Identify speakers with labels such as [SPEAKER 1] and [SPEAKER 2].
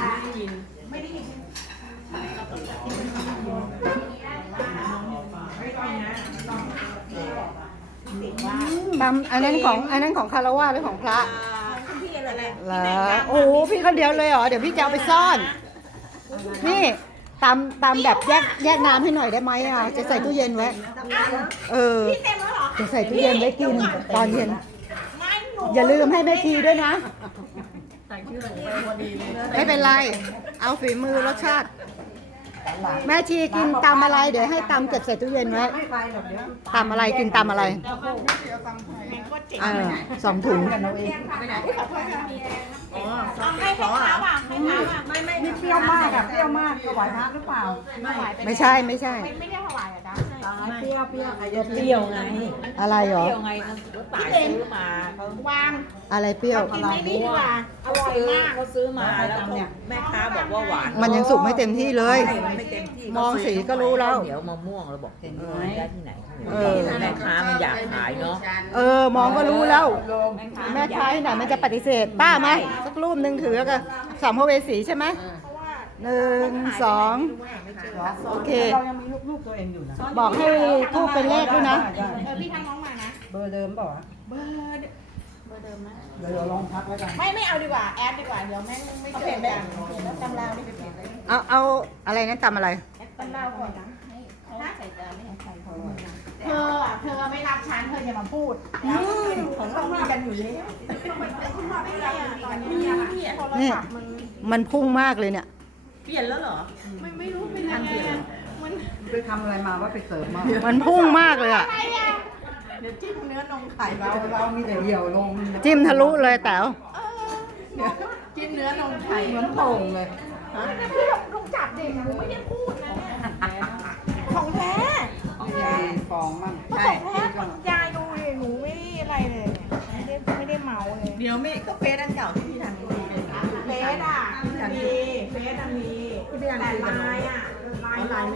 [SPEAKER 1] ไม่ได้ยิน
[SPEAKER 2] ตำอันนั้นของคารวะหรือของพระ
[SPEAKER 1] พี่อะไร
[SPEAKER 2] เหรอโอ้โหพี่คนเดียวเลยเหรอเดี๋ยวพี่จะเอาไปซ่อน นี่ตำแบบแยกน้ำให้หน่อยได้ไหมอ่ะจะใส่ตู้เย็นไว้
[SPEAKER 1] พี่เต็มแล้วเหรอ
[SPEAKER 2] จะใส่ตู้เย็นไว้กินตอนเย็น
[SPEAKER 1] ไม่หนู
[SPEAKER 2] อย่าลืมให้แม่ทีด้วยนะไม่เป็นไร เอาฝีมือรสชาติ แม่ชีกินตำอะไรเดี๋ยวให้ตำเก็บใส่ตู้เย็นไว้ตำอะไรกินตำอะไร2 ถุง
[SPEAKER 1] ให้เขาอ่ะให้เขาอ่ะไม่
[SPEAKER 3] เปรี้ยวมากอะเปรี้ยวมากถวายพระหรือเปล่า
[SPEAKER 2] ไม่ใช่
[SPEAKER 1] ไม่ได้ถวายอ่ะจ๊ะ
[SPEAKER 3] เปรี้ยวเปรี้ยว
[SPEAKER 4] เปรี้ยวไง
[SPEAKER 2] อะไรหรอ
[SPEAKER 4] เปรี้ยวไงรถตายซื้อมาเขา
[SPEAKER 1] วาง
[SPEAKER 2] อะไรเปรี้ยว
[SPEAKER 1] กินไม่ดีกว่าอร่อยมาก
[SPEAKER 4] เขาซื้อมาแล้วแม่ค้าบอกว่าหวาน
[SPEAKER 2] มันยังสุกไม่เต็มที่เลย
[SPEAKER 4] ใช่มันไม่เต็มที่
[SPEAKER 2] มองสีก็รู้แล้ว
[SPEAKER 4] เดี๋ยวมะม่วงเราบอกได้ที่ไหน
[SPEAKER 2] เออ
[SPEAKER 4] แม่ค้ามันอยากขายเนาะ
[SPEAKER 2] มองก็รู้แล้ว แม่ค้าที่ไหนมันจะปฏิเสธป้ามาสักรูปหนึ่งถือแล้วก็สัมภเวสีใช่ไหม1 2 โอเค
[SPEAKER 3] เรายังมีลูกตัวเองอยู่นะ
[SPEAKER 2] บอกให้ทูบเป็นเลขด้วยนะ
[SPEAKER 1] พี่ทางน้องมานะ
[SPEAKER 3] เบอร์เดิมเปล่า
[SPEAKER 1] เบอร์เดิมไหม
[SPEAKER 3] เดี๋ยวลองพักแล้วกัน
[SPEAKER 1] ไม่เอาดีกว่าแอดดีกว่าเดี๋ยวแม่งไม่เจอกันแล้วจำเราดิไปเปลี่ยนเลย
[SPEAKER 2] เอาอะไรนะตำอะไร
[SPEAKER 1] จำเราก่อนนะเธอไม่รับฉันเธออย่ามาพูดของเรามีกันอยู่แล้วคุณพ่อไม่ได้ตอนนี้โทร
[SPEAKER 2] นี่
[SPEAKER 1] ศัพท์มัน
[SPEAKER 2] มันพุ่งมากเลยเนี่ย
[SPEAKER 4] เปลี่ยนแล้วเหรอ
[SPEAKER 1] ไม่รู้เป็นยังไงมัน
[SPEAKER 3] ไปทำอะไรมาว่าไปเสริมมา
[SPEAKER 2] มันพุ่งมากเลยอ่ะ
[SPEAKER 1] อะไรอ่ะ
[SPEAKER 3] เดี๋ยวจิ้มเนื้อนมไข่เรามีแต่เหี่ยวลง
[SPEAKER 2] จิ้มทะลุเลยแต๋ว
[SPEAKER 3] จิ้มเนื้อนมไข่เหมือนโป่งเลย
[SPEAKER 1] แต่พี่ลงจับเด็กหนูไม่ได้พูดนะเนี่ยของแท้
[SPEAKER 3] ยายฟองมั่ง
[SPEAKER 1] ของแท้ยายดูเลยหนูไม่ได้อะไรเลยไม่ได้เมาเลย
[SPEAKER 4] เดี๋ยวไม่ก็เฟซอันเก่าที่พี่ทำ
[SPEAKER 1] เฟสอ่ะมีแต่ลายอ่ะลาย